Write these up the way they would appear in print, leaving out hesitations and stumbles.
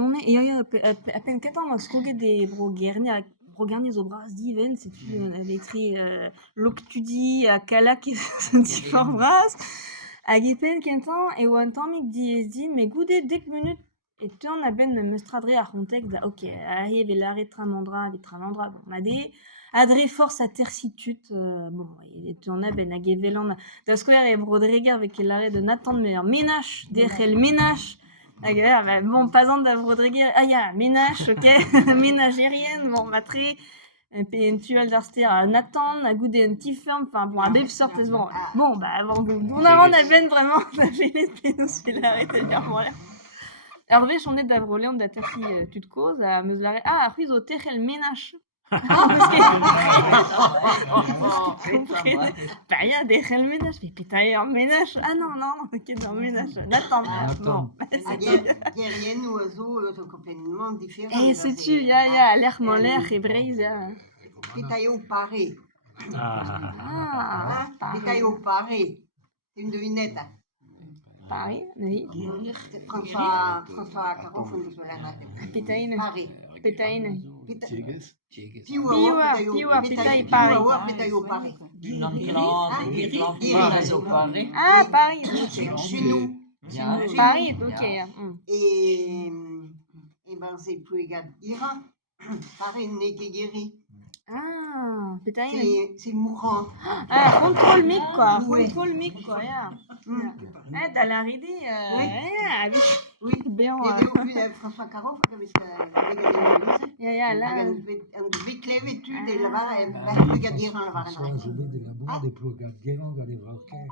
on est, et à peine 4 ans, Max Roget des Brogarnier zo bras diven, c'est-tu, letri, l'octudi à Kala qui sont fort bras, à Gipen Kentan, et ou un temps, dit, mais goudé, dès que minute, et turn à ben me stradré à Rontek, ok, arrive et l'arrêt tramandra, bon, madé, adré force à tercitut, bon, et turn à ben à Gevelan, da square et Brodriger avec l'arrêt de Nathan de meilleur ménage, derrière ménage, bon, pas en da Brodriger, ménage, ok, ménagérienne, bon, matré, un tuel d'arster à Nathan, à goûter un petit ferme, enfin, bon, à bébé sorte, bon, on a rendu à ben vraiment, on a fait les pénus, et l'arrêt, voilà. Alors, on est d'avrolé, on a tafi toute cause, à meslare, après, ils ont terre le ménage. Parce que, bah, il y a des le ménage, mais putain, ménage. Ah non, ok, dans ménage. Nathan, bon. Guerrienne ou oiseau sont complètement différents. Eh, sais-tu, l'air mon l'air, et braise, Pétaillot paré. Pétaillot paré. C'est une devinette. Paris, oui. François Caron, faut nous la mater. Pétaïne. Paré. Pétaïne. Piwa, pétaille Paris. Pétaillot paré. Ah, Paris. Chez nous. Paris, ok. Et ben, c'est plus égal. Iran. Pareil, n'est que guéri. Ah, pétaïne. C'est mourant. Ah, contrôle mic, quoi. Contrôle mic, quoi, t'as la idée, oui. Bien, il y a François Caron, comme il là. On devait cléver tu des lavars et plus gadir en lavar. Sois gelé de la bois, des plots gadguerants, des vraquets.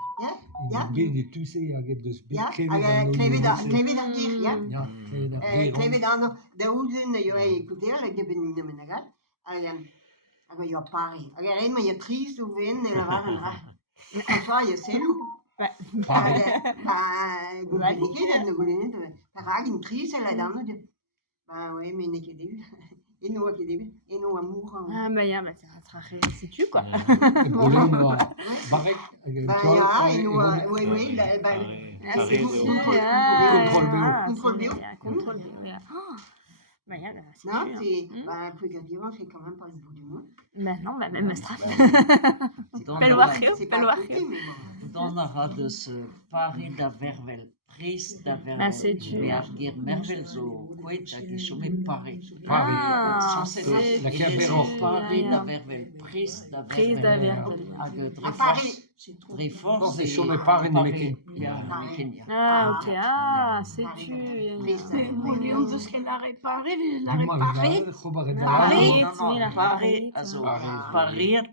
Il y a tous ces aguettes de spé, cléver d'ardir, cléver dans da usen, il y a écouté, la geben de Menagal. Alors, il y a Paris. Alors, il y a triste ou ven, et lavar, François, il y a Célou. Une crise, elle a dans nous. Bah oui, mais n'est que des. Et nous, et nous, amour. Ah, c'est tu, quoi. Barrec. Et nous, oui, contrôle bio. Contrôle bio, non, c'est. Plus qu'à c'est quand même pas le bout du monde. Non, même Straf. Dans la rade ce Paris d'Avervel, prise d'Avervel. C'est tu. Mais Argir Mervel zo, quoi, t'as qui chômé Paris. La Paris d'Avervel, prise d'Avervel. À Paris. Très fort. C'est chômé Paris, mais Kenya. Ah, ok, c'est tu. On veut se la réparer, Paris,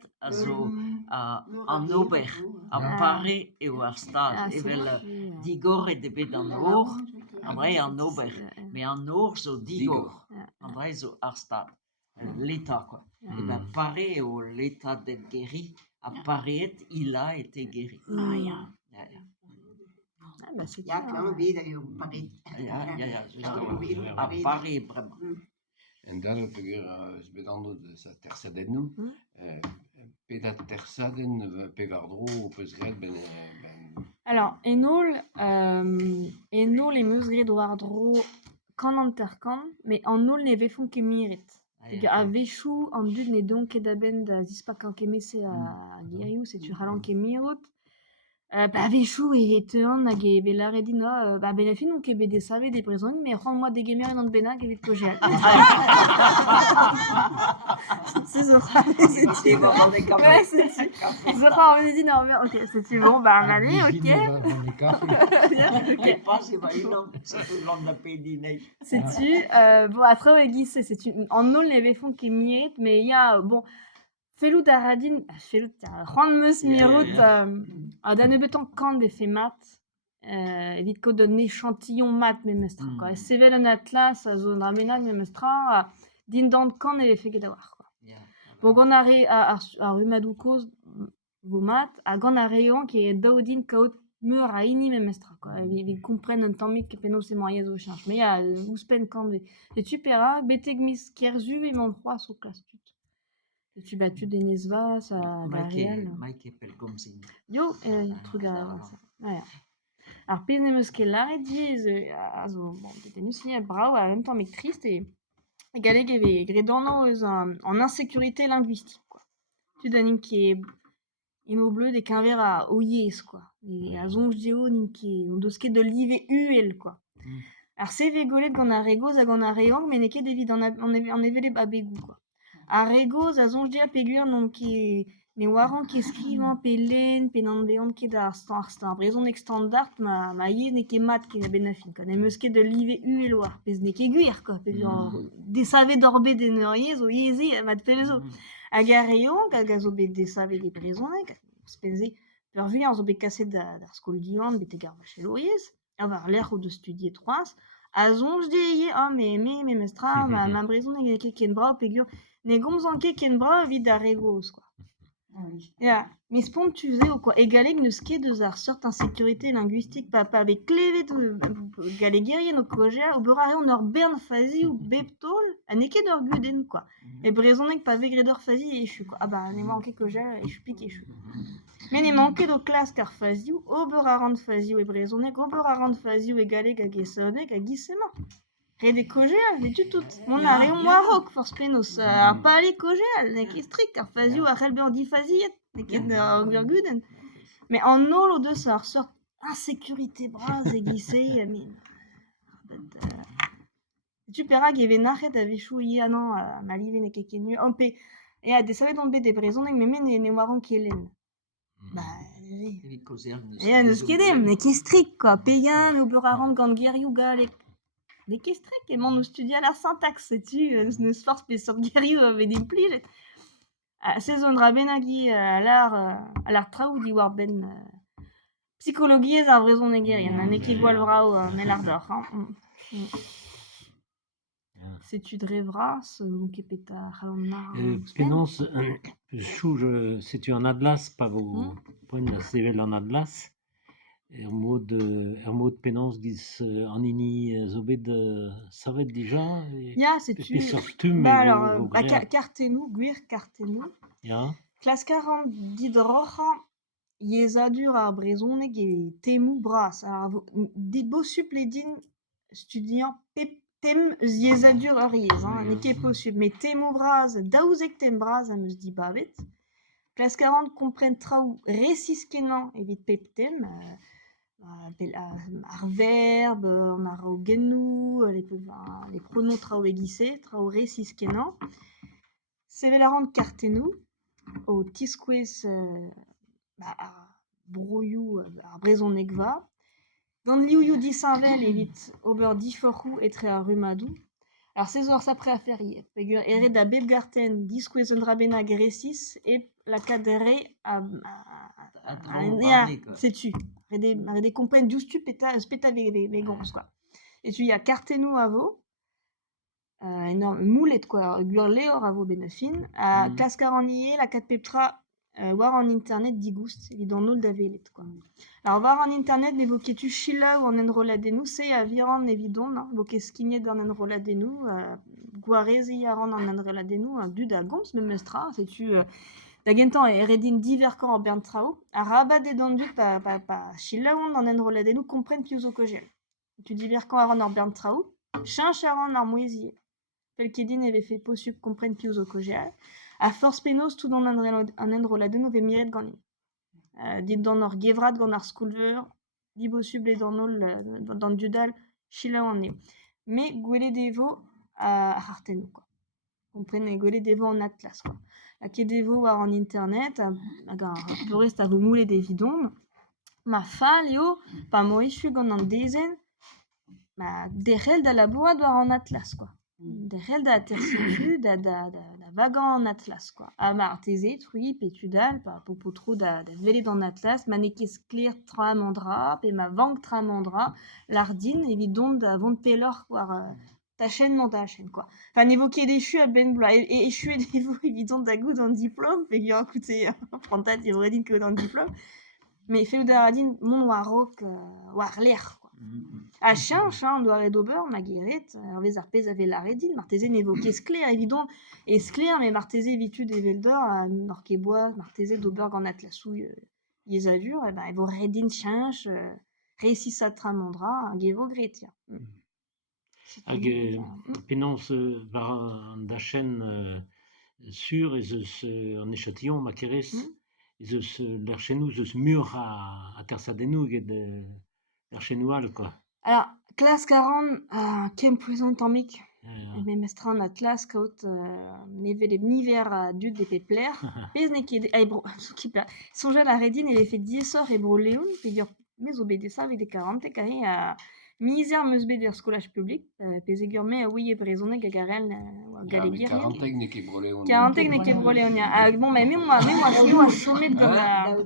en Auber, à Paris et au Arstad. Et bien, Digor est de Bédanour, en vrai en Auber, mais en Or, c'est Digor, en vrai, c'est Arstad. L'État, quoi. Et bien, Paris est au l'État d'être guéri, à Paris, il a été guéri. Il y a plein de billes d'ailleurs, Paris. À Paris, vraiment. En dan figure bedando de sa tersaden peda tersaden pevardro peusgret ben. Alors, enol les meusgret wardro kan anterkan, mais en ol ne vefon ket miret. A vechou an dud ne don ket aben da zispakan ket mese a geriou, setu c'hallan ket mirot. Vechou et tean hag e velare din, ben a fin on ket bet de save de brezhong, mais rend-moi de gemer en benag evet kojel. C'est zo c'est bon, ouais, c'est zo on me dit non, ok, c'est bon, allez, ok. C'est-tu, bon, après, Guy, c'est-tu, en ol ne vefon ket miret, mais il y a, bon, Felout a radin, felout a c'hoant meus mirot da nebetan kant e fe mat, evit ko d'un échantillon mat me meustra, quoi. Sevel un atlas a zo dra menag me meustra, din dan kant e fe ket a war, quoi. Bon, gant a re a rumadou koz vo mat, a gant a reoan ket daoudin kaot meur a ini me meustra, quoi. Evit kompren un tammik ket penaos e moaie zo chanj. Me ya, ouspen kant e tupera, beteg mis kerzu e man c'hoaz o klas tut. Tu battu des Nesvas à Gariel. Mike Pelgomzin. Yo, truc à ça. Ouais. Alors, pez nemeus ket lâret diez, also, bon, detenus hi brao, en même temps mec triste, et galeg eve gredorno eus en insécurité linguistique, quoi. Tu da n'int ino bleu de kenver a oyez, quoi. Et a zonj deo n'int ket, on deus ket de live uel, quoi. Ar seve golet gant a regoz hag gant a reong, men ket evit an evele a begou, quoi. A regoz a zonj dea peguer n'on ket ne oaran ket skrivañ pe len, pe n'an beant ket ar brezonek standard ma yez ne ket mat ket a ben a fin, quoi. Ne meus ket de live uel war, pez ne ket gwir, quoi. Peogwir desavet d'orbet den ur yez o yeze mat pel zo. Hag a reong hag a zo bet desavet e brezonek, spenze peur vuiañ zo bet kaset d'ar skol diwan bet e gar vachel o yez, a war l'er o de studiet troaz, a zonj de me mestra, ma brezonek ne ket ken brao peogwir ne gomzan ket ken brao evit da regoz, quoi. Ya, mais spont tu faisais quoi. Et galeg neus ket deus ar sort insécurité linguistique pa avec klevet galegierien o kojea, o beurare ur bern fazi ou beptol, a ne ket ur guden, quoi. Et brezonek pa vegredor fazi echu, quoi. Ah bah, ne manke kojea echu pik echu. Mais ne manke do klas kar fazi ou, o beurarant fazi ou e brezonek, o beurarant fazi ou e galeg hag e saonek hag gisemañ. Rede kojea, vetu tout. Mon a reon moarok, force penos. Ar pale kojea, ne ket strik, ar fazi ou ar c'hellber difaziet, ne ket ur guden. Mais an nol o deus ar sort insécurité braz e gisei, mais... Tu perak e venachet a vechou ianan ma live ne ket kenu. On pe... Et a desavet on bet de brezonek, mais ne oaran kelen. Bah, Evit kozer neus kedem, ne ket strik, quoi. Peyan o beurarant gant gerioù galek. Ne ket strik, emañ no studia la syntaxe, setu, neus force pe sort gerioù vet din plijet. Se zo dra benagi a l'ar traoù di war ben psychologiez ar vrezonek gerien, ne ket gwall vrao mel ar dor. Setu dre vras, n'on ket pet a c'halon Penons, chou, setu an adlas, pa vo poen da sevel an adlas, mod penons giz an hini zo bet savet dija. Ya, setu. Pe seurtum Bah alors, kartenou, gwir kartenou. Ya. Klas 40 didroc'han, yezadur ar brezonek e temou bras. Alors, dit bosup ledin studiant tem yezadur ur yez, ne ket posub. Mais temou bras, daouzek tem bras am eus dibavet. Klas 40 kompren traoù resis kenan evit pep tem, ar verb, an ar o gennou, les pronoms traoù egise, traoù resis kenan. Sevel a ran kartenou, o tiskouez ar brouioù ar brezonek va. Gant liouioù disañvel evit ober diforc'hoù etre ar rumadou. Alors se zo ar sapre a fer yet, peogwir ere da bep garten diskouez un dra bennak resis e lakad re setu. Rede kompren diouztu peta ve gomz, quoi. Et tu y a kartenou a vo, énorme moulet, quoi, gwir leor a vo ben a fin. A klas 40 ie, lakad peptra war an internet digoust, evit an nol da velet, quoi. Alors war an internet ne vo ketu chilaou an enroladennou, se a viran evidon, vo ket skignet an enroladennou, gwarezi a ran an enroladennou, dud a gomz me meustra, setu... Da gentan e redin diverkan ar bern traoù, a rabat edan dud pa chilaoun an enroladennou kompren piv zo kojel. Tu diverkan a ran ar bern traoù, chinch a ran ar mouezier. Pel ket din eve fe posub kompren piv zo kojel. A force penos tout an enroladennou ve miret gant in. Dit dan ur gevrat gant ar skoulveur, di posub edan nol dan dudal chilaou an eo. Me gwele devo a c'hartennou, quoi. Kompren gwele devo an atlas, quoi. La ket devo war an internet, hag ar peurest a vo moulet evidon, ma fall eo, pa mo echu gant an dezen, derrel da labourat war an atlas, quoi. Derrel da tersetu da vagan an atlas, quoi. Ha ma ar tezet, oui, petudal, pa popo tro da velet an atlas, ma ne ket skler tra amandra, pe ma vank tra amandra, lardin evidon da vont pelor war... ta chaîne, non ta chaîne, quoi. Enfin, évoquer des chus à Ben Blois, et échuer des voix évidentes d'agout dans le diplôme, fait qu'il y a écouté, prendre il y aurait dit que dans le diplôme. Mais fait d'Aradine, mon warok, war l'air, quoi. À chien, on doit arrêter d'ober, ma guérite, les arpès avaient la redine, martésé n'évoquait sclère, évident, et sclère, mais martésé vitu des veldor, à Norquebois, martésé d'ober en atlasou, yézavure, et ben, il vaut redine chien, réussissat tramandra, gevo gretia. Hag penans war da chen sur ez eus an echantillon ma kerez, ez eus l'er chenou eus mur a tersadennoù eget l'er chenou all, quoi. Alors, classe 40, kempuezon tammig, me mestran a classe kaout neve de niver a dud de pepler, pez ne ket sonjal a redin e fait 10 heures e bro leon, pegur mes obedesa avec des 40 kare a miser meus bet ur skolaj publik, pez egur me a oui e brezoneg a garel galegir. 40 ne ket broleon. 40 ne ket bro leon. Bon, mais moi chomet gant a...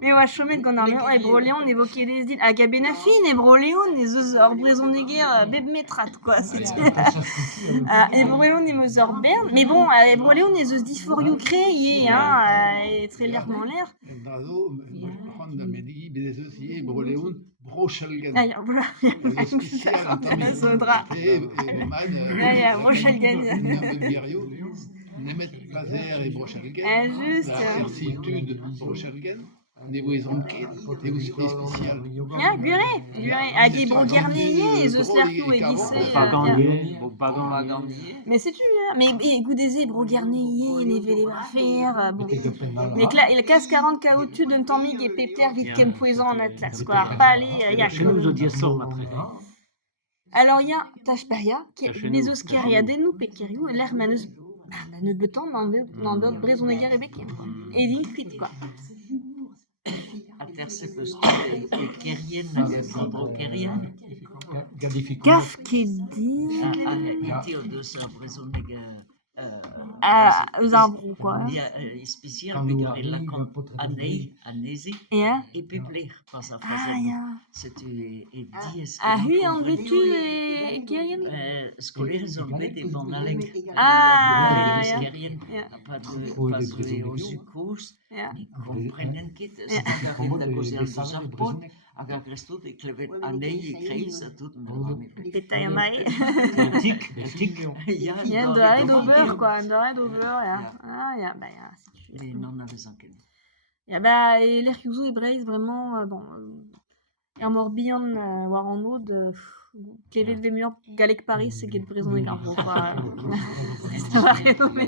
Me oa chomet gant ar meur e broleon ne vo ket ez dit hag a benafin e broleon ez eus ur brezoneger bep metrat, quoi. E broleon e meus ur bern, mais bon, e broleon ez eus diforioù kre ie, e tre lerman ler. Drado, c'hoant da medi, bez eus ie broleon brochalgen. Ya, voilà. Zodra. Ya, brochalgen. Nemet laser et brochalgen. Juste. La certitude brochalgen. Ne vo ezon ket, ne vo spécial. Ya, gure. Hag e bro gerneye ez eus lerkoù e gise. Bagan. Mais sais-tu, mais goudeze bro gerneye, ne vele va faire, bon. Mais la casse 40 kaotu d'un tammig e pepter vite kempuezan en atlas, quoi. Ar pale, ya. Chenou zo diasor matre. Alors, il y a Tachperia, qui est des eus keriadennou pe keriou, e l'er maneus betan nan dod brezoneger e beken, quoi. Et d'incrit, quoi. A terse peus e kerien hag e fondro kerien. Gaf ket din... Eti o deus ur brezoneg eus ar bro, quoi. Ispicier pegar e lakant aneze e pepler pas a fazen. Setu e dies. Hui an vetu e kerien? Skolerez on bet e banalek. Ya. Kerien, pas de o sucros, ne komprenen ket, stagaret da goze an deus ar pot, hag ar grestot e klevet anei e kreiz a tout. Petai an dae. Tik. Ya, an doare d'ober, quoi. An doare d'ober, ya. Ya, bah, ya, si tu... Et non avait en ken. Ya, bah, et l'air kiouzo e breiz, vraiment, bon... Er morbihan war an od, kevet vemur galek Paris e get brezoneg ar bro, quoi.